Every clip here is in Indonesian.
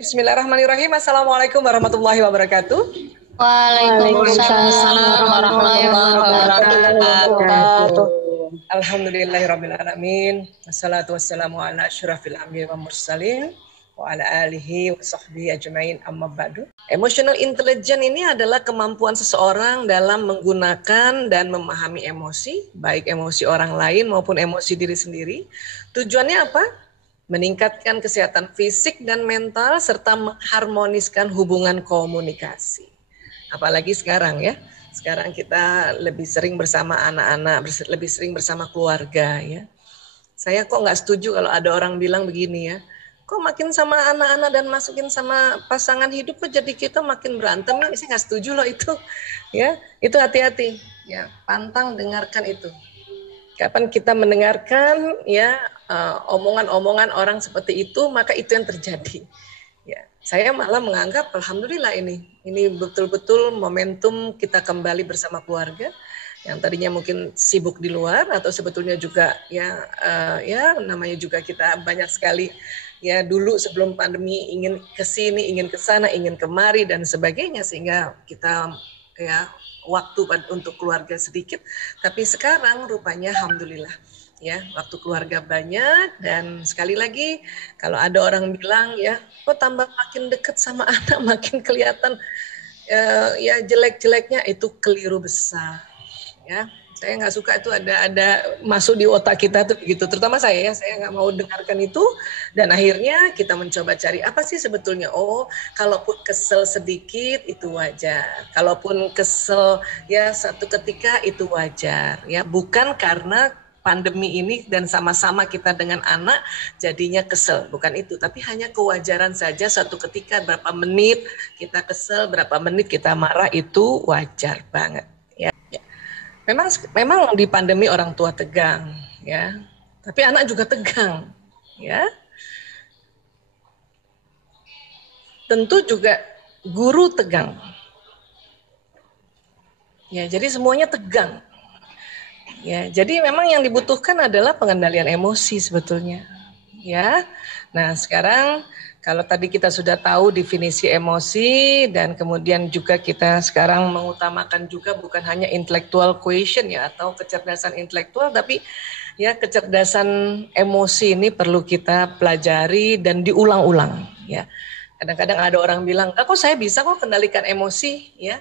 Bismillahirrahmanirrahim. Assalamualaikum warahmatullahi wabarakatuh. Waalaikumsalam warahmatullahi wabarakatuh. Alhamdulillahirabbil alamin. Wassalatu wassalamu ala asyrafil anbiya'i wal mursalin wa ala alihi wa sahbihi ajmain, amma ba'du. Emotional intelligence ini adalah kemampuan seseorang dalam menggunakan dan memahami emosi, baik emosi orang lain maupun emosi diri sendiri. Tujuannya apa? Meningkatkan kesehatan fisik dan mental, serta mengharmoniskan hubungan komunikasi. Apalagi sekarang ya, sekarang kita lebih sering bersama anak-anak, lebih sering bersama keluarga ya. Saya kok nggak setuju kalau ada orang bilang begini ya, kok makin sama anak-anak dan masukin sama pasangan hidup kok jadi kita makin berantem ya. Saya nggak setuju loh itu ya, itu hati-hati ya, pantang dengarkan itu. Kapan kita mendengarkan ya omongan-omongan orang seperti itu, maka itu yang terjadi. Ya, saya malah menganggap alhamdulillah ini betul-betul momentum kita kembali bersama keluarga yang tadinya mungkin sibuk di luar, atau sebetulnya juga ya namanya juga kita banyak sekali ya dulu sebelum pandemi ingin ke sini, ingin ke sana, ingin kemari dan sebagainya, sehingga kita ya waktu untuk keluarga sedikit, tapi sekarang rupanya alhamdulillah ya waktu keluarga banyak. Dan sekali lagi kalau ada orang bilang ya kok tambah makin dekat sama anak makin kelihatan ya jelek-jeleknya, itu keliru besar ya. Saya nggak suka itu ada masuk di otak kita tuh begitu, terutama saya nggak mau dengarkan itu. Dan akhirnya kita mencoba cari apa sih sebetulnya. Oh, kalaupun kesel sedikit itu wajar, kalaupun kesel ya satu ketika itu wajar ya, bukan karena pandemi ini dan sama-sama kita dengan anak jadinya kesel, bukan itu, tapi hanya kewajaran saja. Satu ketika berapa menit kita kesel, berapa menit kita marah, itu wajar banget ya. Memang di pandemi orang tua tegang ya, tapi anak juga tegang ya. Tentu juga guru tegang. Ya, jadi semuanya tegang. Ya, jadi memang yang dibutuhkan adalah pengendalian emosi sebetulnya. Ya. Nah, sekarang kalau tadi kita sudah tahu definisi emosi, dan kemudian juga kita sekarang mengutamakan juga bukan hanya intellectual quotient ya, atau kecerdasan intelektual, tapi ya kecerdasan emosi ini perlu kita pelajari dan diulang-ulang ya. Kadang-kadang ada orang bilang, kok saya bisa kok kendalikan emosi ya.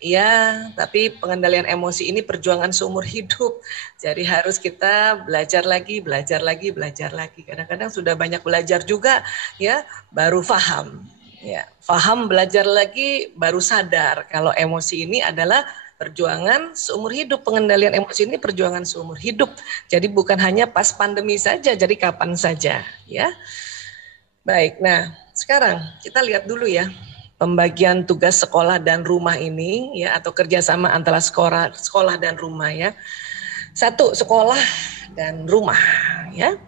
Iya, tapi pengendalian emosi ini perjuangan seumur hidup. Jadi harus kita belajar lagi, belajar lagi, belajar lagi. Kadang-kadang sudah banyak belajar juga ya, baru paham. Ya, paham, belajar lagi, baru sadar kalau emosi ini adalah perjuangan seumur hidup. Pengendalian emosi ini perjuangan seumur hidup. Jadi bukan hanya pas pandemi saja, jadi kapan saja ya. Baik, nah sekarang kita lihat dulu ya pembagian tugas sekolah dan rumah ini ya, atau kerjasama antara sekolah dan rumah ya. Satu, sekolah dan rumah ya.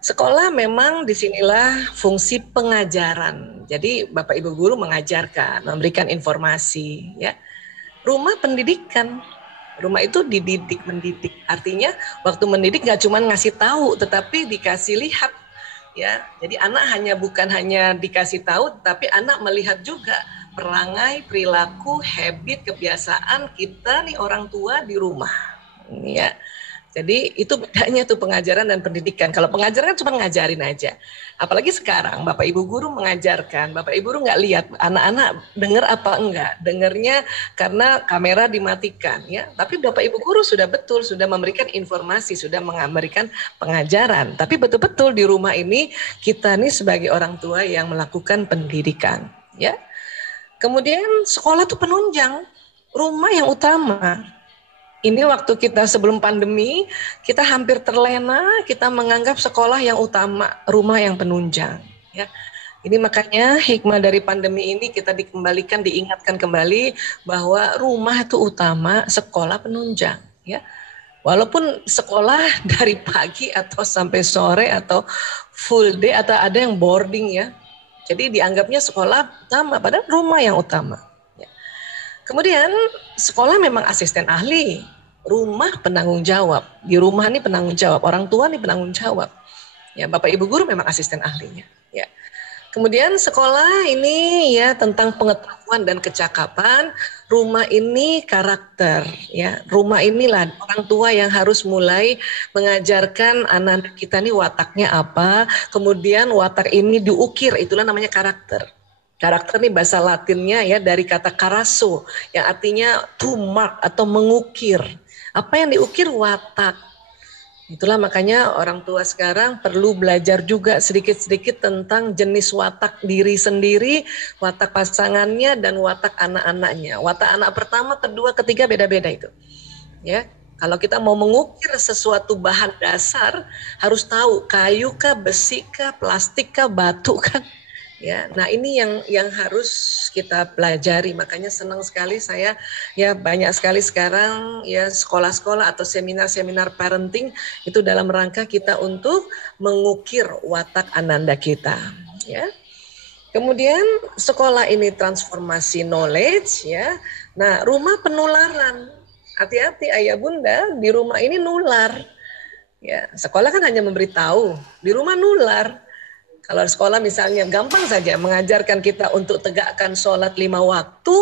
Sekolah memang disinilah fungsi pengajaran. Jadi Bapak Ibu guru mengajarkan, memberikan informasi ya. Rumah pendidikan. Rumah itu dididik, mendidik. Artinya waktu mendidik nggak cuma ngasih tahu, tetapi dikasih lihat. Ya, jadi anak bukan hanya dikasih tahu, tapi anak melihat juga perangai, perilaku, habit, kebiasaan kita nih orang tua di rumah. Ya, jadi itu bedanya tuh pengajaran dan pendidikan. Kalau pengajaran kan cuma ngajarin aja. Apalagi sekarang Bapak Ibu guru mengajarkan, Bapak Ibu guru nggak lihat anak-anak dengar apa enggak, dengarnya karena kamera dimatikan ya. Tapi Bapak Ibu guru sudah memberikan informasi, sudah memberikan pengajaran. Tapi betul-betul di rumah ini kita nih sebagai orang tua yang melakukan pendidikan ya. Kemudian sekolah tuh penunjang, rumah yang utama. Ini waktu kita sebelum pandemi, kita hampir terlena, kita menganggap sekolah yang utama, rumah yang penunjang. Ya. Ini makanya hikmah dari pandemi ini kita diingatkan kembali bahwa rumah itu utama, sekolah penunjang. Ya. Walaupun sekolah dari pagi atau sampai sore atau full day atau ada yang boarding ya. Jadi dianggapnya sekolah utama, padahal rumah yang utama. Kemudian sekolah memang asisten ahli, rumah penanggung jawab. Di rumah ini penanggung jawab, orang tua ini penanggung jawab. Ya, Bapak Ibu guru memang asisten ahlinya. Ya. Kemudian sekolah ini ya tentang pengetahuan dan kecakapan, rumah ini karakter ya. Rumah inilah orang tua yang harus mulai mengajarkan anak-anak kita nih wataknya apa, kemudian watak ini diukir, itulah namanya karakter. Karakter nih bahasa Latinnya ya dari kata karaso yang artinya to mark atau mengukir. Apa yang diukir? Watak. Itulah makanya orang tua sekarang perlu belajar juga sedikit-sedikit tentang jenis watak diri sendiri, watak pasangannya, dan watak anak-anaknya. Watak anak pertama, kedua, ketiga beda-beda itu. Ya, kalau kita mau mengukir sesuatu bahan dasar, harus tahu kayu kah, besi kah, plastik kah, batu kah. Ya, nah ini yang harus kita pelajari. Makanya senang sekali saya ya banyak sekali sekarang ya sekolah-sekolah atau seminar-seminar parenting itu dalam rangka kita untuk mengukir watak ananda kita. Ya. Kemudian sekolah ini transformasi knowledge ya. Nah, rumah penularan. Hati-hati ayah bunda, di rumah ini nular. Ya, sekolah kan hanya memberitahu, di rumah nular. Kalau sekolah misalnya gampang saja mengajarkan kita untuk tegakkan sholat 5 waktu,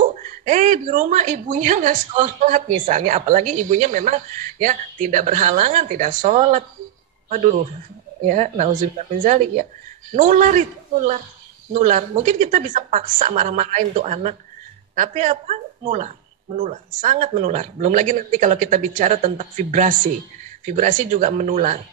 di rumah ibunya nggak sholat misalnya, apalagi ibunya memang ya tidak berhalangan, tidak sholat. Waduh, ya nauzubillah min dzalik ya. Nular itu nular. Mungkin kita bisa paksa marah-marahin tuh anak, tapi apa? Menular, sangat menular. Belum lagi nanti kalau kita bicara tentang vibrasi juga menular.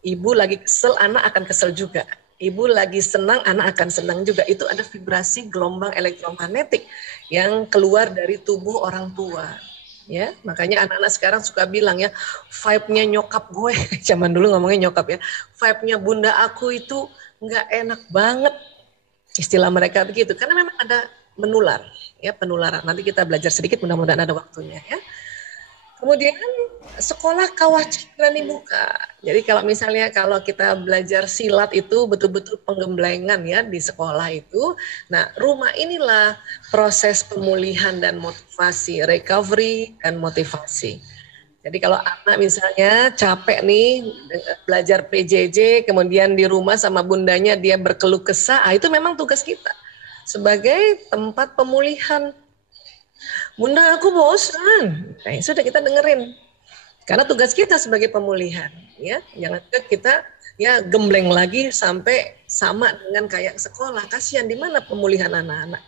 Ibu lagi kesel, anak akan kesel juga. Ibu lagi senang, anak akan senang juga. Itu ada vibrasi gelombang elektromagnetik yang keluar dari tubuh orang tua. Ya, makanya anak-anak sekarang suka bilang ya, vibe-nya nyokap gue, zaman dulu ngomongnya nyokap ya, vibe-nya bunda aku itu nggak enak banget. Istilah mereka begitu, karena memang ada menular, ya penularan. Nanti kita belajar sedikit, mudah-mudahan ada waktunya ya. Kemudian sekolah kawah cakra muka. Jadi kalau misalnya kalau kita belajar silat itu betul-betul penggemblengan ya di sekolah itu. Nah, rumah inilah proses pemulihan dan motivasi, recovery dan motivasi. Jadi kalau anak misalnya capek nih belajar PJJ, kemudian di rumah sama bundanya dia berkeluh kesah, itu memang tugas kita sebagai tempat pemulihan. Bunda aku bosan. Nah, sudah kita dengerin. Karena tugas kita sebagai pemulihan, ya. Jangan kita ya gembleng lagi sampai sama dengan kayak sekolah. Kasihan, di mana pemulihan anak-anak?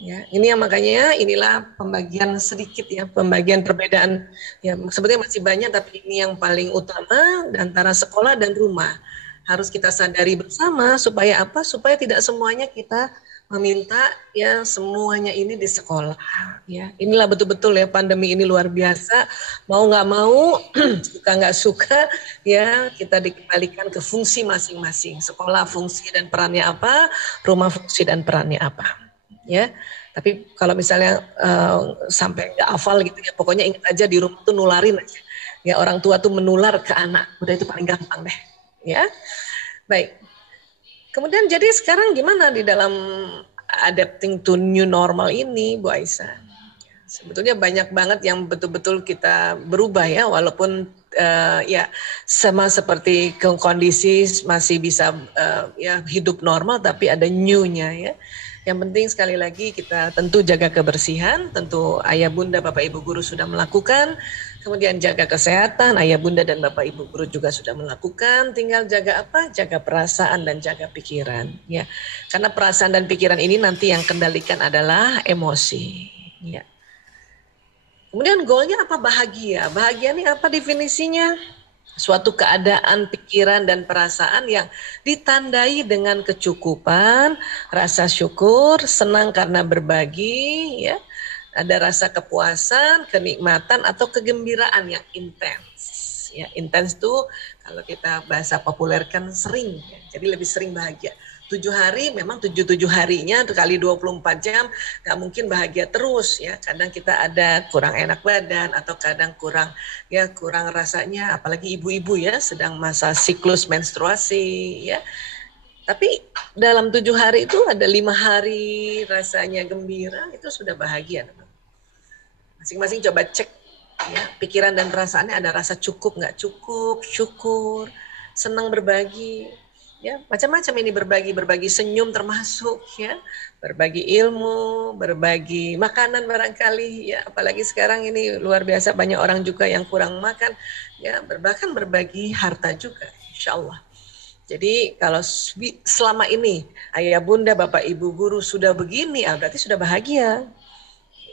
Ya, ini yang makanya inilah pembagian sedikit ya, pembagian perbedaan. Ya, sebetulnya masih banyak tapi ini yang paling utama antara sekolah dan rumah. Harus kita sadari bersama supaya apa? Supaya tidak semuanya kita meminta ya semuanya ini di sekolah ya. Inilah betul-betul ya pandemi ini luar biasa, mau nggak mau suka nggak suka ya kita dikembalikan ke fungsi masing-masing. Sekolah fungsi dan perannya apa, rumah fungsi dan perannya apa ya. Tapi kalau misalnya sampai nggak hafal gitu ya, pokoknya ingat aja di rumah tuh nularin aja ya, orang tua tuh menular ke anak, udah itu paling gampang deh ya. Baik. Kemudian jadi sekarang gimana di dalam adapting to new normal ini, Bu Aisyah? Sebetulnya banyak banget yang betul-betul kita berubah ya, walaupun ya sama seperti kondisi masih bisa ya hidup normal, tapi ada new-nya ya. Yang penting sekali lagi kita tentu jaga kebersihan, tentu ayah bunda bapak ibu guru sudah melakukan. Kemudian jaga kesehatan, ayah bunda dan bapak ibu guru juga sudah melakukan. Tinggal jaga apa? Jaga perasaan dan jaga pikiran. Ya, karena perasaan dan pikiran ini nanti yang kendalikan adalah emosi. Ya. Kemudian goalnya apa? Bahagia. Bahagia ini apa definisinya? Suatu keadaan pikiran dan perasaan yang ditandai dengan kecukupan, rasa syukur, senang karena berbagi, ya. Ada rasa kepuasan, kenikmatan atau kegembiraan yang intens. Ya, intens tuh kalau kita bahasa populer kan sering, ya. Jadi lebih sering bahagia. 7 hari memang 7 harinya kali 24 jam gak mungkin bahagia terus ya. Kadang kita ada kurang enak badan atau kadang kurang rasanya, apalagi ibu-ibu ya sedang masa siklus menstruasi ya. Tapi dalam 7 hari itu ada 5 hari rasanya gembira, itu sudah bahagia. Masing-masing coba cek ya, pikiran dan perasaannya ada rasa cukup nggak cukup, syukur, senang berbagi. Ya, macam-macam ini berbagi senyum termasuk ya, berbagi ilmu, berbagi makanan barangkali ya, apalagi sekarang ini luar biasa banyak orang juga yang kurang makan ya, bahkan berbagi harta juga insyaallah. Jadi kalau selama ini ayah bunda bapak ibu guru sudah begini, berarti sudah bahagia.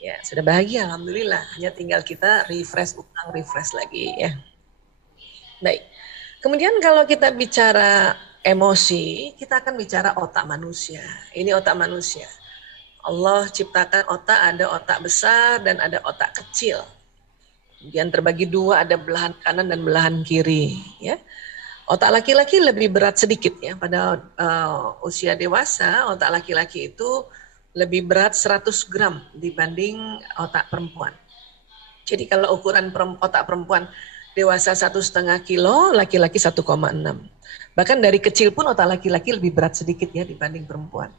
Ya, sudah bahagia alhamdulillah, hanya tinggal kita refresh lagi ya. Baik. Kemudian kalau kita bicara emosi, kita akan bicara otak manusia. Ini otak manusia. Allah ciptakan otak, ada otak besar dan ada otak kecil. Kemudian terbagi dua, ada belahan kanan dan belahan kiri. Ya. Otak laki-laki lebih berat sedikit ya. Pada usia dewasa, otak laki-laki itu lebih berat 100 gram dibanding otak perempuan. Jadi kalau ukuran otak perempuan dewasa 1,5 kilo, laki-laki 1,6. Bahkan dari kecil pun otak laki-laki lebih berat sedikit ya dibanding perempuan.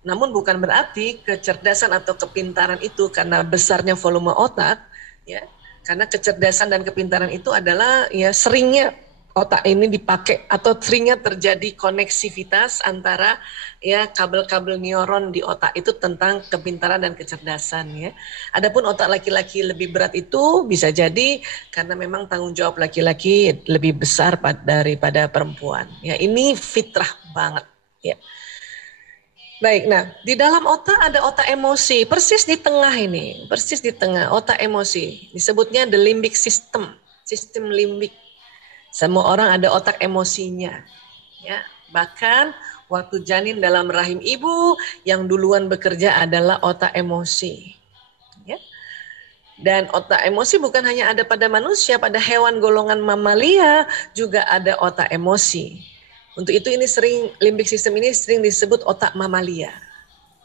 Namun bukan berarti kecerdasan atau kepintaran itu karena besarnya volume otak, ya. Karena kecerdasan dan kepintaran itu adalah ya seringnya otak ini dipakai atau seringnya terjadi koneksivitas antara ya kabel-kabel neuron di otak itu tentang kepintaran dan kecerdasan ya. Adapun otak laki-laki lebih berat itu bisa jadi karena memang tanggung jawab laki-laki lebih besar daripada perempuan. Ya, ini fitrah banget ya. Baik, nah di dalam otak ada otak emosi, persis di tengah ini, persis di tengah otak emosi. Disebutnya the limbic system, sistem limbik. Semua orang ada otak emosinya. Ya, bahkan waktu janin dalam rahim ibu yang duluan bekerja adalah otak emosi. Ya. Dan otak emosi bukan hanya ada pada manusia, pada hewan golongan mamalia juga ada otak emosi. Untuk itu ini limbic system ini sering disebut otak mamalia.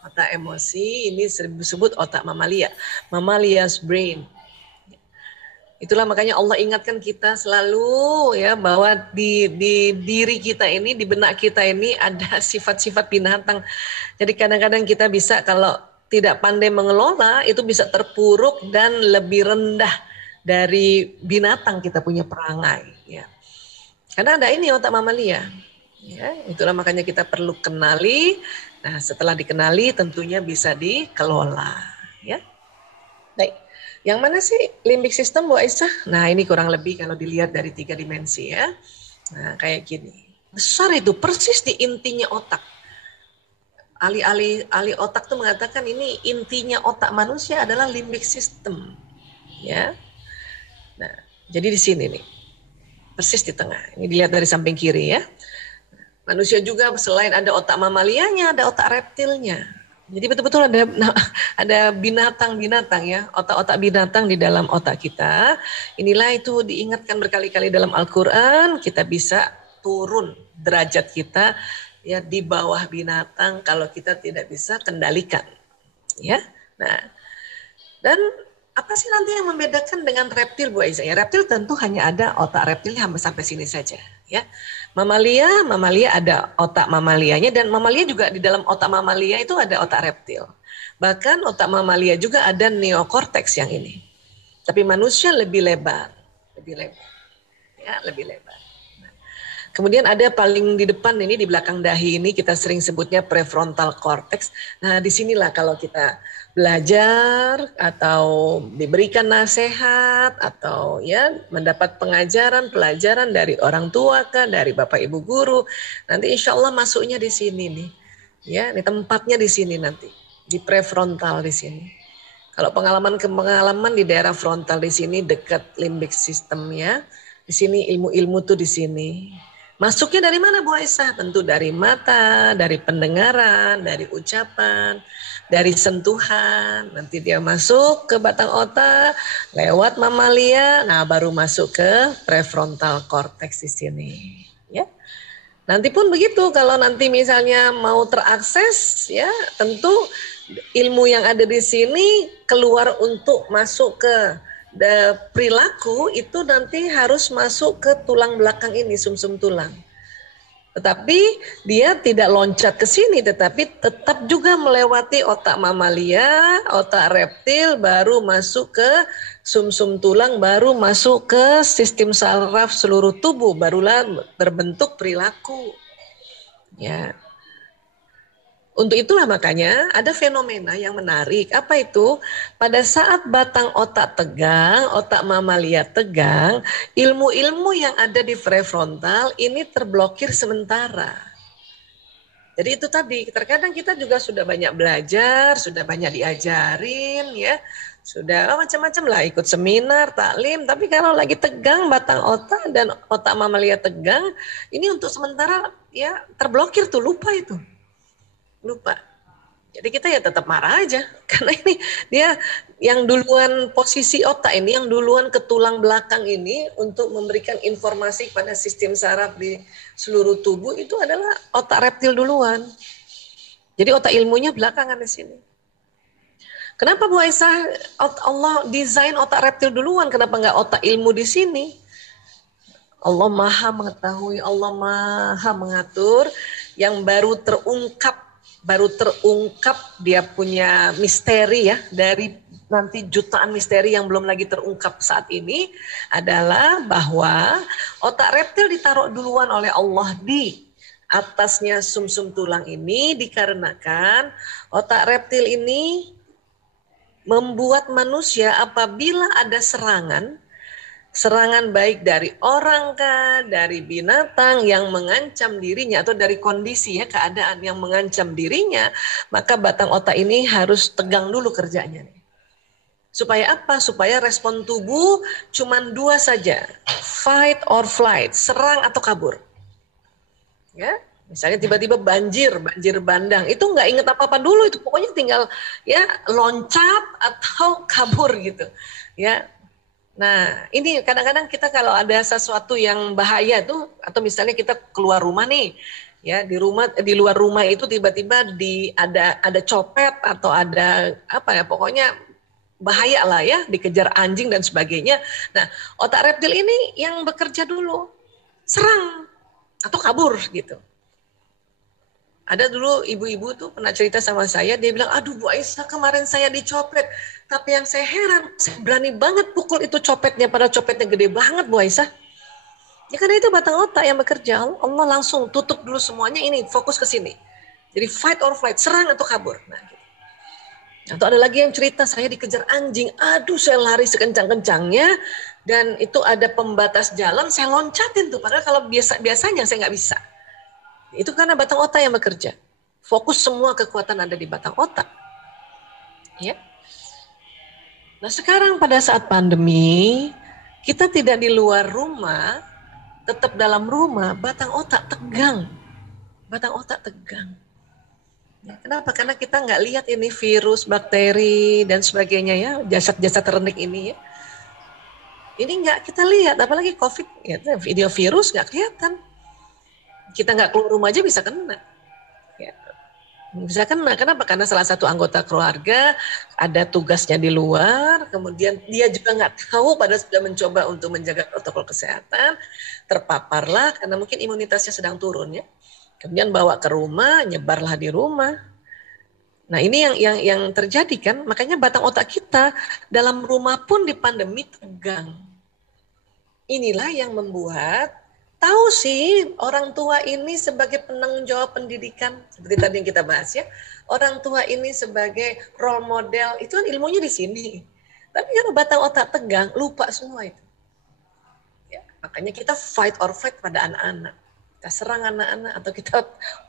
Otak emosi ini sering disebut otak mamalia, mammalia's brain. Itulah makanya Allah ingatkan kita selalu ya bahwa di diri kita ini, di benak kita ini ada sifat-sifat binatang. Jadi kadang-kadang kita bisa kalau tidak pandai mengelola itu bisa terpuruk dan lebih rendah dari binatang kita punya perangai. Ya. Karena ada ini otak mamalia. Ya, itulah makanya kita perlu kenali. Nah setelah dikenali tentunya bisa dikelola. Ya. Baik. Yang mana sih limbic system Bu Aisyah? Nah ini kurang lebih kalau dilihat dari 3 dimensi ya. Nah kayak gini. Besar itu persis di intinya otak. Ahli otak tuh mengatakan ini intinya otak manusia adalah limbic system. Ya. Nah jadi di sini nih. Persis di tengah. Ini dilihat dari samping kiri ya. Manusia juga selain ada otak mamalianya, ada otak reptilnya. Jadi betul-betul ada binatang-binatang ya, otak-otak binatang di dalam otak kita. Inilah itu diingatkan berkali-kali dalam Al-Quran, kita bisa turun derajat kita ya di bawah binatang kalau kita tidak bisa kendalikan. Ya. Nah, dan apa sih nanti yang membedakan dengan reptil Bu Aisyah? Ya, reptil tentu hanya ada otak reptilnya sampai sini saja ya. Mamalia ada otak mamalianya dan mamalia juga di dalam otak mamalia itu ada otak reptil. Bahkan otak mamalia juga ada neokorteks yang ini. Tapi manusia lebih lebar. Ya, lebih lebar. Nah, kemudian ada paling di depan ini di belakang dahi ini kita sering sebutnya prefrontal cortex. Nah, disinilah kalau kita belajar atau diberikan nasihat atau ya mendapat pelajaran dari orang tua kan, dari bapak ibu guru, nanti insya Allah masuknya di sini nih, ya, ini tempatnya di sini nanti, di prefrontal di sini. Kalau pengalaman di daerah frontal di sini dekat limbic systemnya, di sini ilmu-ilmu tuh di sini. Masuknya dari mana Bu Aisyah? Tentu dari mata, dari pendengaran, dari ucapan, dari sentuhan. Nanti dia masuk ke batang otak, lewat mamalia, nah baru masuk ke prefrontal cortex di sini. Ya. Nanti pun begitu, kalau nanti misalnya mau terakses, ya tentu ilmu yang ada di sini keluar untuk masuk ke perilaku itu nanti harus masuk ke tulang belakang ini, sumsum tulang. Tetapi dia tidak loncat ke sini, tetapi tetap juga melewati otak mamalia, otak reptil, baru masuk ke sumsum tulang, baru masuk ke sistem saraf seluruh tubuh, barulah terbentuk perilaku. Ya. Untuk itulah makanya ada fenomena yang menarik. Apa itu? Pada saat batang otak tegang, otak mamalia tegang, ilmu-ilmu yang ada di prefrontal ini terblokir sementara. Jadi itu tadi, terkadang kita juga sudah banyak belajar, sudah banyak diajarin, ya, sudah macam-macam lah, ikut seminar, taklim, tapi kalau lagi tegang batang otak dan otak mamalia tegang, ini untuk sementara ya terblokir tuh, lupa itu. Lupa. Jadi kita ya tetap marah aja karena ini dia yang duluan posisi otak ini, yang duluan ke tulang belakang ini untuk memberikan informasi pada sistem saraf di seluruh tubuh itu adalah otak reptil duluan. Jadi otak ilmunya belakangan di sini. Kenapa Bu Aisyah Allah desain otak reptil duluan? Kenapa nggak otak ilmu di sini? Allah maha mengetahui, Allah maha mengatur, yang baru terungkap dia punya misteri ya, dari nanti jutaan misteri yang belum lagi terungkap saat ini adalah bahwa otak reptil ditaruh duluan oleh Allah di atasnya sumsum tulang ini dikarenakan otak reptil ini membuat manusia apabila ada serangan baik dari orang kah, dari binatang yang mengancam dirinya, atau dari kondisi ya, keadaan yang mengancam dirinya, maka batang otak ini harus tegang dulu kerjanya. Supaya apa? Supaya respon tubuh cuma dua saja, fight or flight, serang atau kabur. Ya, misalnya tiba-tiba banjir bandang, itu nggak inget apa-apa dulu, itu pokoknya tinggal ya loncat atau kabur gitu. Ya. Nah, ini kadang-kadang kita kalau ada sesuatu yang bahaya tuh, atau misalnya kita keluar rumah nih, ya di luar rumah itu tiba-tiba ada copet atau ada apa ya, pokoknya bahaya lah ya, dikejar anjing dan sebagainya. Nah, otak reptil ini yang bekerja dulu, serang atau kabur gitu. Ada dulu ibu-ibu tuh pernah cerita sama saya, dia bilang, aduh Bu Aisyah kemarin saya dicopet, tapi yang saya heran, saya berani banget pukul itu copetnya, padahal copetnya gede banget Bu Aisyah. Ya karena itu batang otak yang bekerja, Allah langsung tutup dulu semuanya, ini fokus ke sini. Jadi fight or flight, serang atau kabur. Nah, gitu. Atau ada lagi yang cerita, saya dikejar anjing, aduh saya lari sekencang-kencangnya, dan itu ada pembatas jalan, saya loncatin tuh, padahal kalau biasanya saya nggak bisa. Itu karena batang otak yang bekerja. Fokus semua kekuatan ada di batang otak. Ya. Nah sekarang pada saat pandemi, kita tidak di luar rumah, tetap dalam rumah, batang otak tegang. Batang otak tegang. Ya, kenapa? Karena kita nggak lihat ini virus, bakteri, dan sebagainya ya, jasad-jasad renik ini ya. Ini nggak kita lihat, apalagi COVID, ya, video virus nggak kelihatan. Kita nggak keluar rumah aja bisa kena. Ya. Bisa kena, kenapa? Karena salah satu anggota keluarga ada tugasnya di luar, kemudian dia juga nggak tahu, padahal sudah mencoba untuk menjaga protokol kesehatan, terpaparlah karena mungkin imunitasnya sedang turun ya. Kemudian bawa ke rumah, nyebarlah di rumah. Nah ini yang terjadi kan, makanya batang otak kita dalam rumah pun di pandemi tegang. Inilah yang membuat tahu sih orang tua ini sebagai penanggung jawab pendidikan, seperti tadi yang kita bahas ya. Orang tua ini sebagai role model, itu kan ilmunya di sini. Tapi kalau batang otak tegang, lupa semua itu. Ya, makanya kita fight or flight pada anak-anak. Kita serang anak-anak atau kita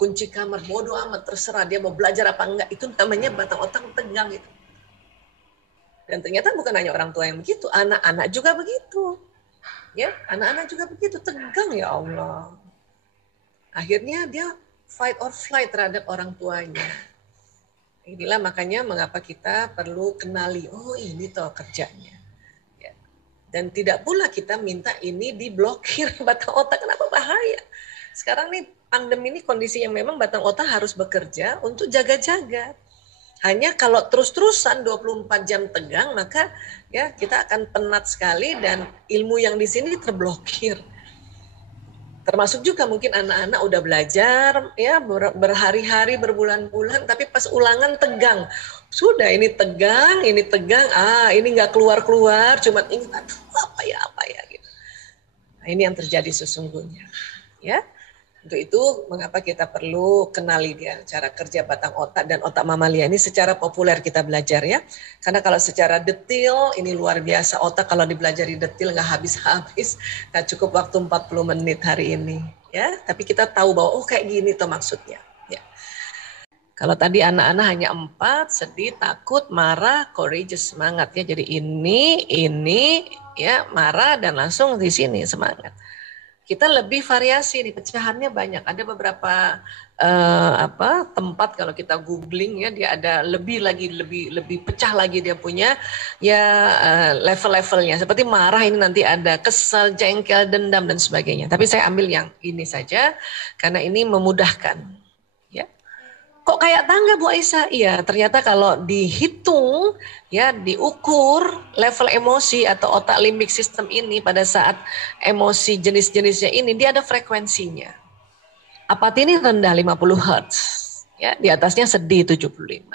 kunci kamar, bodoh amat, terserah dia mau belajar apa enggak. Itu namanya batang otak tegang itu. Dan ternyata bukan hanya orang tua yang begitu, anak-anak juga begitu. Ya, anak-anak juga begitu, tegang ya Allah. Akhirnya dia fight or flight terhadap orang tuanya. Inilah makanya mengapa kita perlu kenali, oh ini toh kerjanya. Ya. Dan tidak pula kita minta ini diblokir batang otak, kenapa bahaya. Sekarang nih pandemi ini kondisi yang memang batang otak harus bekerja untuk jaga-jaga. Hanya kalau terus-terusan 24 jam tegang, maka ya kita akan penat sekali dan ilmu yang di sini terblokir. Termasuk juga mungkin anak-anak udah belajar ya berhari-hari, berbulan-bulan, tapi pas ulangan tegang. Sudah ini tegang, ini nggak keluar-keluar, cuma ingat apa ya gitu. Nah, ini yang terjadi sesungguhnya. Ya. Untuk itu mengapa kita perlu kenali dia cara kerja batang otak dan otak mamalia ini secara populer kita belajar ya. Karena kalau secara detail ini luar biasa, otak kalau dipelajari detail nggak habis-habis, nggak cukup waktu 40 menit hari ini ya. Tapi kita tahu bahwa oh kayak gini tuh maksudnya. Ya. Kalau tadi anak-anak hanya 4, sedih, takut, marah, courageous, semangat ya. Jadi ini ya marah dan langsung di sini semangat. Kita lebih variasi nih, pecahannya banyak. Ada beberapa tempat kalau kita googling ya dia ada lebih pecah lagi dia punya ya level-levelnya. Seperti marah ini nanti ada kesal, jengkel, dendam dan sebagainya. Tapi saya ambil yang ini saja karena ini memudahkan. Ya. Kok kayak tangga Bu Aisyah? Iya, ternyata kalau dihitung, ya diukur level emosi atau otak limbik sistem ini pada saat emosi jenis-jenisnya ini, dia ada frekuensinya. Apati ini rendah 50 Hz, ya, di atasnya sedih 75,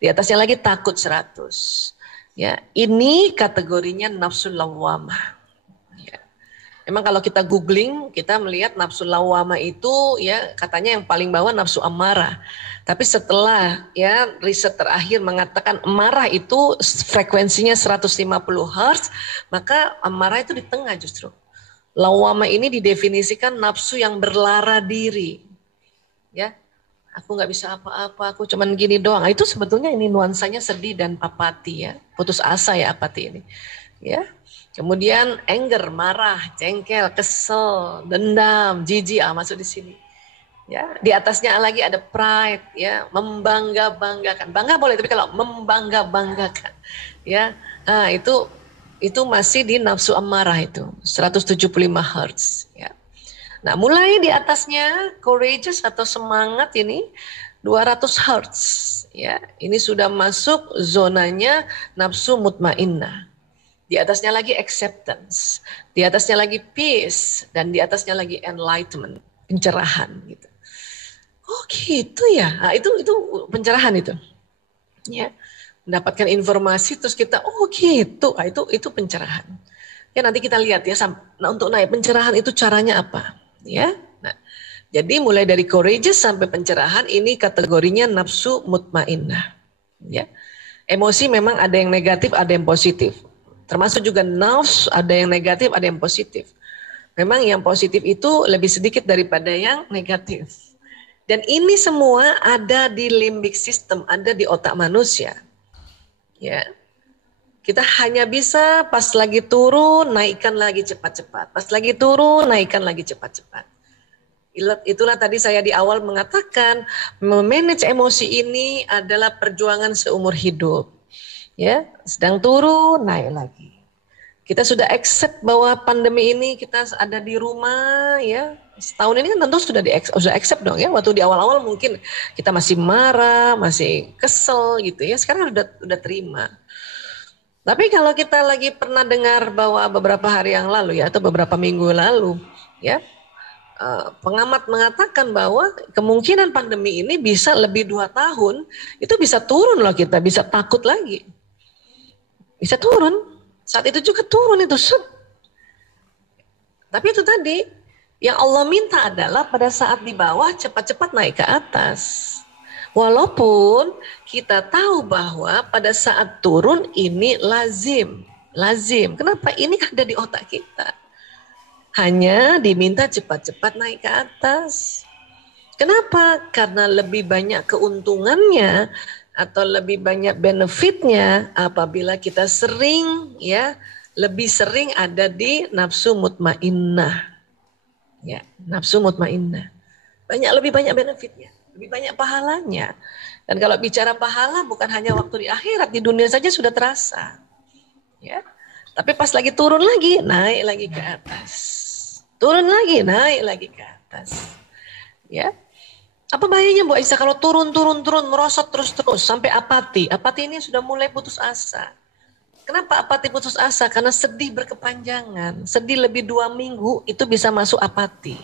di atasnya lagi takut 100. Ya, ini kategorinya nafsu lawamah. Memang kalau kita googling, kita melihat nafsu lawamah itu ya katanya yang paling bawah nafsu amarah. Tapi setelah ya riset terakhir mengatakan amarah itu frekuensinya 150 Hz, maka amarah itu di tengah justru. Lawamah ini didefinisikan nafsu yang berlara diri. Ya, aku nggak bisa apa-apa, aku cuman gini doang. Itu sebetulnya ini nuansanya sedih dan apati ya, putus asa ya apati ini. Ya. Kemudian anger, marah, jengkel, kesel, dendam, jijik, masuk di sini. Ya, di atasnya lagi ada pride, ya, membangga-banggakan. Bangga boleh, tapi kalau membangga-banggakan, ya, itu masih di nafsu amarah itu, 175 Hz. Ya. Nah, mulai di atasnya courageous atau semangat ini 200 Hz. Ya, ini sudah masuk zonanya nafsu mutmainnah. Di atasnya lagi acceptance, di atasnya lagi peace, dan di atasnya lagi enlightenment, pencerahan gitu. Oh gitu ya, nah, itu pencerahan itu. Ya, mendapatkan informasi terus kita oh gitu, nah, itu pencerahan. Ya nanti kita lihat ya, nah, untuk naik pencerahan itu caranya apa? Ya, nah, jadi mulai dari courageous sampai pencerahan ini kategorinya nafsu mutmainnah. Ya, emosi memang ada yang negatif, ada yang positif. Termasuk juga nafsu, ada yang negatif, ada yang positif. Memang yang positif itu lebih sedikit daripada yang negatif. Dan ini semua ada di limbic system, ada di otak manusia. Ya. Kita hanya bisa pas lagi turun, naikkan lagi cepat-cepat. Pas lagi turun, naikkan lagi cepat-cepat. Itulah tadi saya di awal mengatakan, memanage emosi ini adalah perjuangan seumur hidup. Ya, sedang turun, naik lagi. Kita sudah accept bahwa pandemi ini kita ada di rumah, ya. Setahun ini kan tentu sudah accept dong ya. Waktu di awal-awal mungkin kita masih marah, masih kesel gitu ya. Sekarang udah terima. Tapi kalau kita lagi pernah dengar bahwa beberapa hari yang lalu ya atau beberapa minggu lalu, ya. Pengamat mengatakan bahwa kemungkinan pandemi ini bisa lebih 2 tahun, itu bisa turun loh kita, bisa takut lagi. Bisa turun, saat itu juga turun itu. Tapi itu tadi, yang Allah minta adalah pada saat di bawah cepat-cepat naik ke atas. Walaupun kita tahu bahwa pada saat turun ini lazim. Kenapa? Ini ada di otak kita. Hanya diminta cepat-cepat naik ke atas. Kenapa? Karena lebih banyak keuntungannya atau lebih banyak benefitnya apabila kita lebih sering ada di nafsu mutmainnah. Ya, nafsu mutmainnah. Lebih banyak benefitnya, lebih banyak pahalanya. Dan kalau bicara pahala bukan hanya waktu di akhirat, di dunia saja sudah terasa. Ya. Tapi pas lagi turun lagi, naik lagi ke atas. Turun lagi, naik lagi ke atas. Ya. Apa bahayanya Bu Aisyah kalau turun merosot terus sampai apati? Apati ini sudah mulai putus asa. Kenapa apati putus asa? Karena sedih berkepanjangan. Sedih lebih 2 minggu itu bisa masuk apati.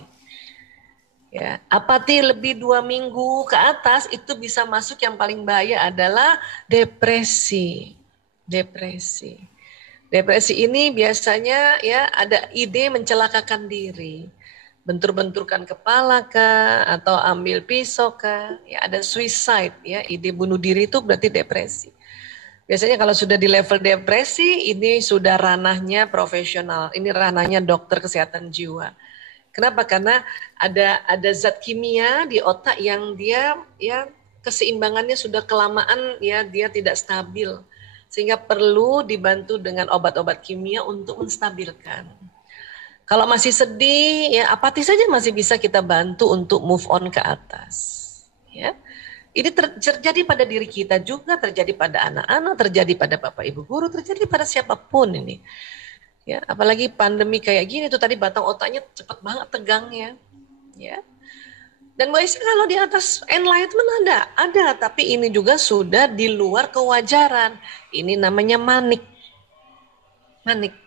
Ya, apati lebih 2 minggu ke atas itu bisa masuk, yang paling bahaya adalah depresi. Depresi. Depresi ini biasanya ya ada ide mencelakakan diri. Bentur-benturkan kepala kah, atau ambil pisau kah, ya ada suicide ya, ide bunuh diri itu berarti depresi. Biasanya kalau sudah di level depresi, ini sudah ranahnya profesional, ini ranahnya dokter kesehatan jiwa. Kenapa? Karena ada zat kimia di otak yang dia ya keseimbangannya sudah kelamaan ya, dia tidak stabil. Sehingga perlu dibantu dengan obat-obat kimia untuk menstabilkan. Kalau masih sedih, ya apatis saja masih bisa kita bantu untuk move on ke atas. Ya. Ini terjadi pada diri kita juga, terjadi pada anak-anak, terjadi pada bapak ibu guru, terjadi pada siapapun ini. Ya, apalagi pandemi kayak gini tuh, tadi batang otaknya cepat banget tegangnya. Ya. Dan Mbak Isa, kalau di atas enlightenment ada, tapi ini juga sudah di luar kewajaran. Ini namanya manik. Manik.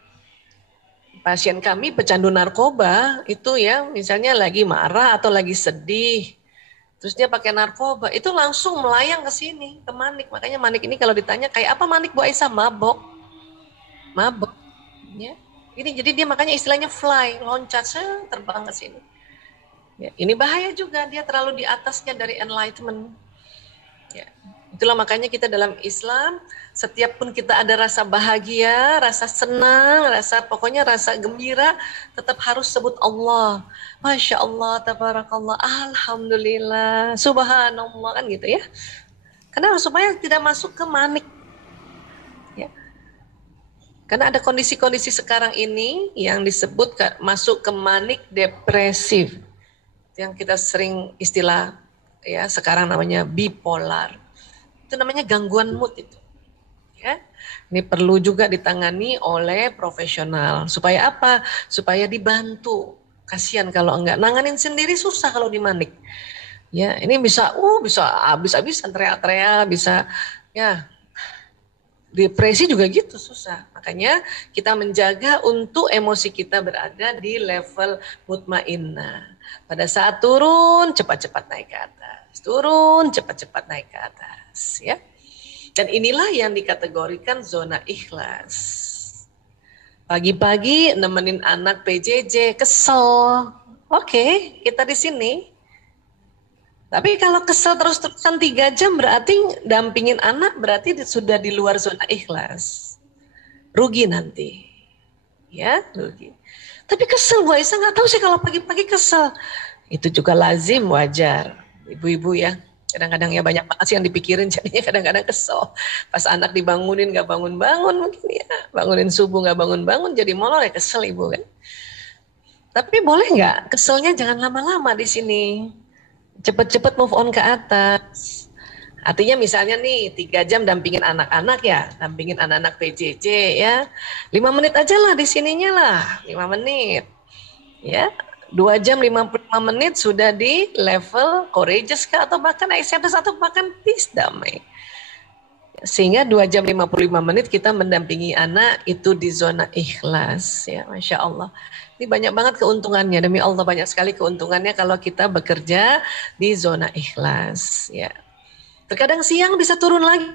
Pasien kami pecandu narkoba itu ya, misalnya lagi marah atau lagi sedih, terus dia pakai narkoba, itu langsung melayang ke sini, ke manik. Makanya manik ini kalau ditanya kayak apa manik Bu Aisyah, mabok. Ya. Ini jadi dia makanya istilahnya fly, loncat, terbang ke sini. Ya. Ini bahaya juga, dia terlalu di atasnya dari enlightenment. Ya. Itulah makanya kita dalam Islam, setiap pun kita ada rasa bahagia, rasa senang, pokoknya rasa gembira, tetap harus sebut Allah. Masya Allah, tabarakallah, alhamdulillah, subhanallah, kan gitu ya. Karena supaya tidak masuk ke manik. Ya. Karena ada kondisi-kondisi sekarang ini yang disebut masuk ke manik depresif. Yang kita sering istilah ya sekarang namanya bipolar. Itu namanya gangguan mood itu. Ya. Ini perlu juga ditangani oleh profesional. Supaya apa? Supaya dibantu. Kasihan kalau enggak. Nanganin sendiri susah kalau di manik. Ya, ini bisa habis-habisan teriak-teriak, bisa ya. Depresi juga gitu susah. Makanya kita menjaga untuk emosi kita berada di level mutmainnah. Pada saat turun, cepat-cepat naik ke atas. Turun, cepat-cepat naik ke atas. Ya. Dan inilah yang dikategorikan zona ikhlas. Pagi-pagi nemenin anak PJJ, kesel. Oke, kita di sini. Tapi kalau kesel terus-terusan 3 jam berarti dampingin anak berarti sudah di luar zona ikhlas. Rugi nanti. Ya, rugi. Tapi kesel Bu Aisyah, nggak tahu sih kalau pagi-pagi kesel. Itu juga lazim, wajar. Ibu-ibu ya. Kadang-kadang ya banyak banget sih yang dipikirin, jadinya kadang-kadang kesel. Pas anak dibangunin gak bangun-bangun mungkin ya. Bangunin subuh gak bangun-bangun jadi molor ya, kesel ibu kan. Tapi boleh gak keselnya jangan lama-lama di sini. Cepet-cepet move on ke atas. Artinya misalnya nih 3 jam dampingin anak-anak ya. Dampingin anak-anak PJJ ya. 5 menit aja lah di sininya lah. 5 menit. Ya. 2 jam 55 menit sudah di level courageous kah, atau bahkan acceptance, atau bahkan peace, damai. Sehingga 2 jam 55 menit kita mendampingi anak itu di zona ikhlas. Ya, Masya Allah. Ini banyak banget keuntungannya, demi Allah banyak sekali keuntungannya kalau kita bekerja di zona ikhlas. Ya. Terkadang siang bisa turun lagi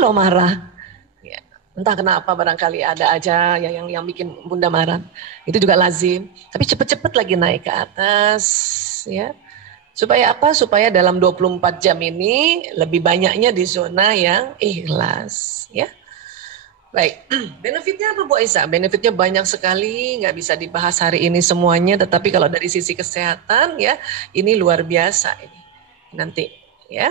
lo marah. Entah kenapa barangkali ada aja yang bikin bunda marah. Itu juga lazim. Tapi cepet-cepet lagi naik ke atas. Ya. Supaya apa? Supaya dalam 24 jam ini lebih banyaknya di zona yang ikhlas. Ya. Baik, benefitnya apa Bu Aisyah? Benefitnya banyak sekali, nggak bisa dibahas hari ini semuanya. Tetapi kalau dari sisi kesehatan ya, ini luar biasa ini. Nanti ya.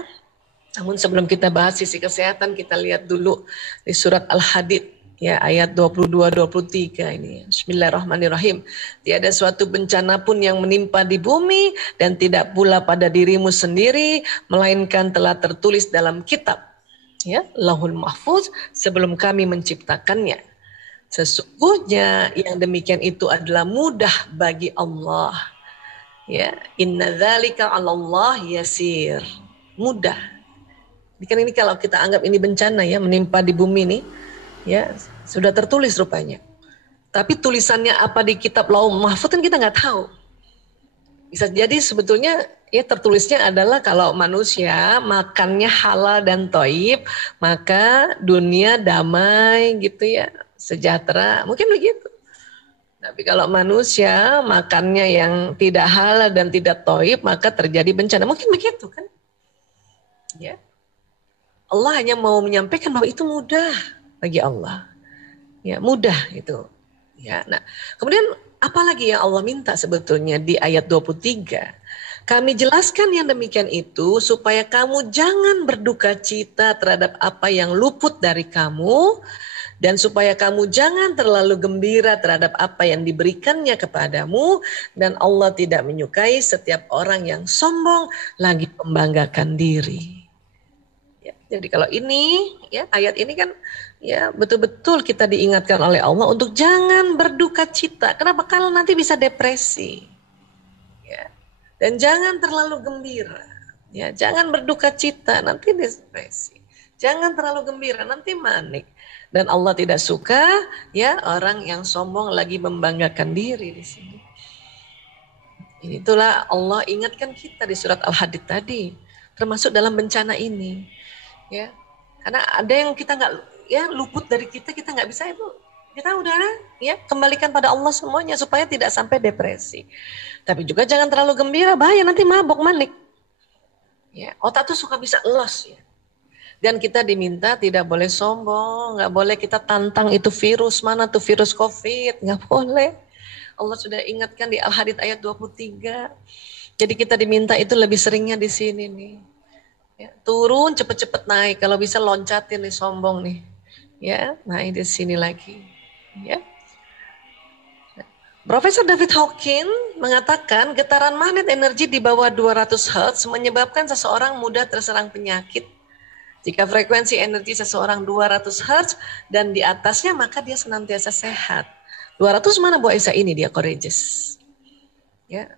Namun sebelum kita bahas sisi kesehatan, kita lihat dulu di surat Al-Hadid ya ayat 22-23 ini. Bismillahirrahmanirrahim. Tiada suatu bencana pun yang menimpa di bumi dan tidak pula pada dirimu sendiri, melainkan telah tertulis dalam kitab ya, Lauhul Mahfuz sebelum kami menciptakannya. Sesungguhnya yang demikian itu adalah mudah bagi Allah. Ya, inna dzalika 'alallah yasir. Mudah. Kan ini kalau kita anggap ini bencana ya menimpa di bumi ini ya sudah tertulis rupanya. Tapi tulisannya apa di kitab Lauhul Mahfuz kan kita nggak tahu. Bisa jadi sebetulnya ya tertulisnya adalah kalau manusia makannya halal dan toib, maka dunia damai gitu ya, sejahtera. Mungkin begitu. Tapi kalau manusia makannya yang tidak halal dan tidak toib, maka terjadi bencana. Mungkin begitu kan? Ya. Allah hanya mau menyampaikan bahwa itu mudah bagi Allah. Ya, mudah itu. Ya. Nah, kemudian apalagi yang Allah minta sebetulnya di ayat 23? Kami jelaskan yang demikian itu supaya kamu jangan berduka cita terhadap apa yang luput dari kamu, dan supaya kamu jangan terlalu gembira terhadap apa yang diberikannya kepadamu, dan Allah tidak menyukai setiap orang yang sombong lagi membanggakan diri. Ya, jadi kalau ini ya ayat ini kan ya betul-betul kita diingatkan oleh Allah untuk jangan berduka cita. Kenapa? Kalau nanti bisa depresi. Ya. Dan jangan terlalu gembira. Ya, jangan berduka cita, nanti depresi. Jangan terlalu gembira, nanti manik. Dan Allah tidak suka ya orang yang sombong lagi membanggakan diri di sini. Itulah Allah ingatkan kita di surat Al-Hadid tadi, termasuk dalam bencana ini. Ya, karena ada yang kita nggak ya luput dari kita nggak bisa itu. Kita udah ya kembalikan pada Allah semuanya supaya tidak sampai depresi. Tapi juga jangan terlalu gembira, bahaya nanti mabok manik. Ya, otak tuh suka bisa los ya. Dan kita diminta tidak boleh sombong, nggak boleh kita tantang itu virus, mana tuh virus COVID, nggak boleh. Allah sudah ingatkan di Al-Hadid ayat 23. Jadi kita diminta itu lebih seringnya di sini nih. Ya, turun cepet-cepet naik, kalau bisa loncatin nih sombong nih. Ya, naik di sini lagi. Ya. Profesor David Hawking mengatakan getaran magnet energi di bawah 200 Hz menyebabkan seseorang mudah terserang penyakit. Jika frekuensi energi seseorang 200 Hz dan di atasnya, maka dia senantiasa sehat. 200 mana Bu Aisyah? Ini dia courageous. Ya.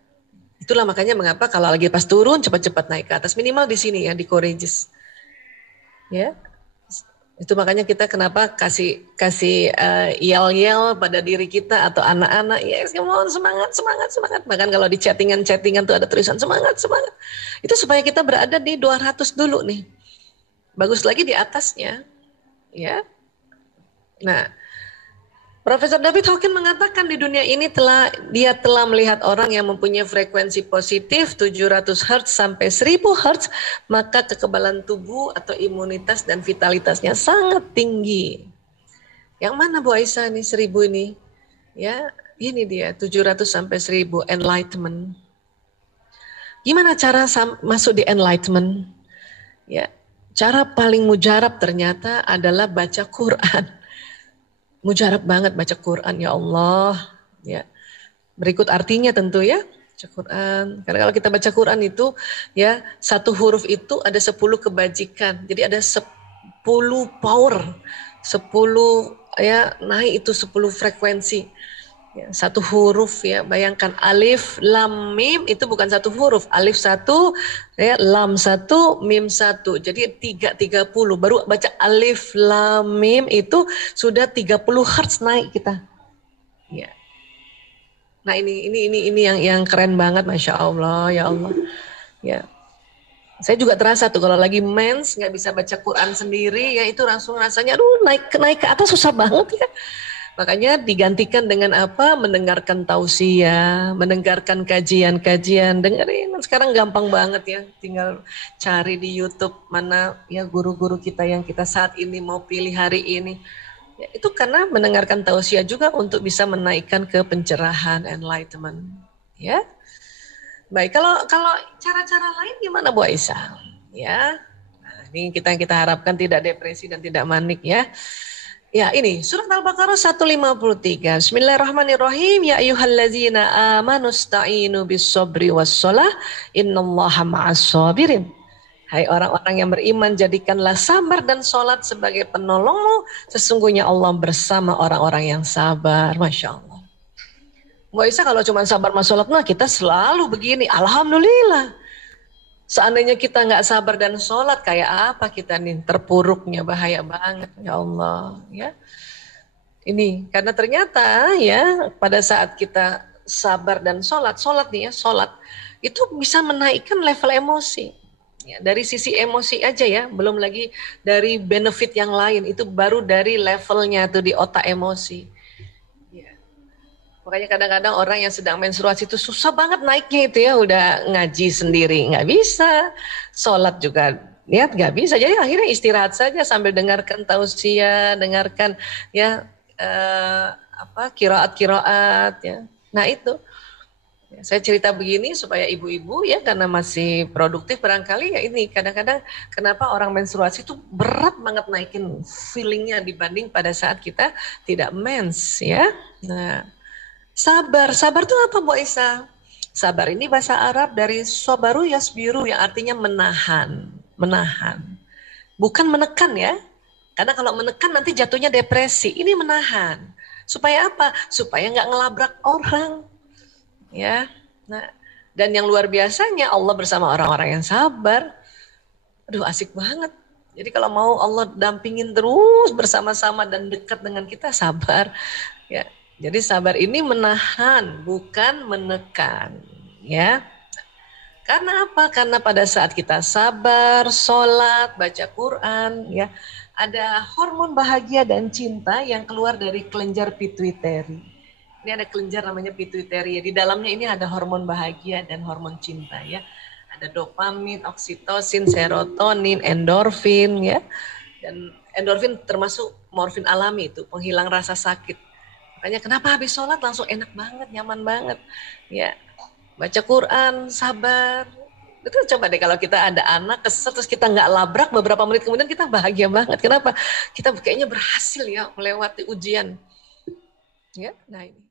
Itulah makanya mengapa kalau lagi pas turun cepat-cepat naik ke atas, minimal di sini ya, di courageous. Ya. Itu makanya kita kenapa kasih yel-yel pada diri kita atau anak-anak, ya mohon semangat. Bahkan kalau di chattingan tuh ada tulisan semangat. Itu supaya kita berada di 200 dulu nih. Bagus lagi di atasnya, ya. Nah, Profesor David Hawking mengatakan di dunia ini dia telah melihat orang yang mempunyai frekuensi positif 700 Hz sampai 1000 Hz, maka kekebalan tubuh atau imunitas dan vitalitasnya sangat tinggi. Yang mana Bu Aisyah nih 1000 ini? Ya, ini dia 700 sampai 1000 enlightenment. Gimana cara masuk di enlightenment? Ya. Cara paling mujarab ternyata adalah baca Quran. Mujarab banget baca Quran, ya Allah. Ya. Berikut artinya tentu ya, baca Quran. Karena kalau kita baca Quran itu, ya satu huruf itu ada 10 kebajikan. Jadi ada 10 power, 10 ya naik itu 10 frekuensi. Ya, satu huruf ya, bayangkan alif, lam, mim itu bukan satu huruf, alif 1, ya, lam 1, mim 1, jadi 30, baru baca alif, lam, mim itu sudah 30 Hz naik kita. Ya. Nah ini yang keren banget, Masya Allah, ya Allah. Ya. Saya juga terasa tuh kalau lagi mens nggak bisa baca Quran sendiri, ya itu langsung rasanya, aduh naik ke atas susah banget ya. Makanya digantikan dengan apa? Mendengarkan tausiah, mendengarkan kajian-kajian. Dengerin, sekarang gampang banget ya. Tinggal cari di YouTube mana ya guru-guru kita yang kita saat ini mau pilih hari ini. Ya, itu karena mendengarkan tausiah juga untuk bisa menaikkan ke pencerahan, enlightenment. Ya. Baik, kalau cara-cara lain gimana Bu Aisyah? Ya. Nah, ini kita harapkan tidak depresi dan tidak manik ya. Ya ini surat Al-Baqarah 153. Bismillahirrahmanirrahim. Ya ayyuhallazina amanu sta'inu bis-sabri was-shalah innallaha ma'as-sabirin. Hai orang-orang yang beriman, jadikanlah sabar dan sholat sebagai penolongmu. Sesungguhnya Allah bersama orang-orang yang sabar. Masya Allah. Mbak Isa kalau cuma sabar sama sholat, nah kita selalu begini. Alhamdulillah. Seandainya kita nggak sabar dan sholat, kayak apa kita nih? Terpuruknya bahaya banget, ya Allah. Ya, ini karena ternyata ya pada saat kita sabar dan sholat nih ya, sholat itu bisa menaikkan level emosi. Ya, dari sisi emosi aja ya, belum lagi dari benefit yang lain, itu baru dari levelnya tuh di otak emosi. Ya. Makanya kadang-kadang orang yang sedang menstruasi itu susah banget naiknya itu ya, udah ngaji sendiri, nggak bisa, sholat juga niat nggak bisa, jadi akhirnya istirahat saja sambil dengarkan tausiah, dengarkan ya kiroat ya. Nah itu. Saya cerita begini supaya ibu-ibu ya karena masih produktif barangkali ya ini kadang-kadang kenapa orang menstruasi itu berat banget naikin feelingnya dibanding pada saat kita tidak mens ya. Nah, sabar itu apa Bu Isa? Sabar ini bahasa Arab dari sobaru yasbiru yang artinya menahan. Bukan menekan ya. Karena kalau menekan nanti jatuhnya depresi. Ini menahan. Supaya apa? Supaya nggak ngelabrak orang. Ya, nah, dan yang luar biasanya Allah bersama orang-orang yang sabar. Aduh, asik banget. Jadi kalau mau Allah dampingin terus bersama-sama dan dekat dengan kita, sabar. Ya, jadi sabar ini menahan, bukan menekan. Ya, karena apa? Karena pada saat kita sabar, sholat, baca Quran, ya, ada hormon bahagia dan cinta yang keluar dari kelenjar pituitari. Ini ada kelenjar namanya pituitari. Di dalamnya ini ada hormon bahagia dan hormon cinta ya. Ada dopamin, oksitosin, serotonin, endorfin ya. Dan endorfin termasuk morfin alami itu, penghilang rasa sakit. Makanya kenapa habis sholat langsung enak banget, nyaman banget. Ya, baca Quran, sabar. Itu coba deh kalau kita ada anak kesel terus kita nggak labrak beberapa menit kemudian kita bahagia banget. Kenapa? Kita kayaknya berhasil ya melewati ujian. Ya, nah ini.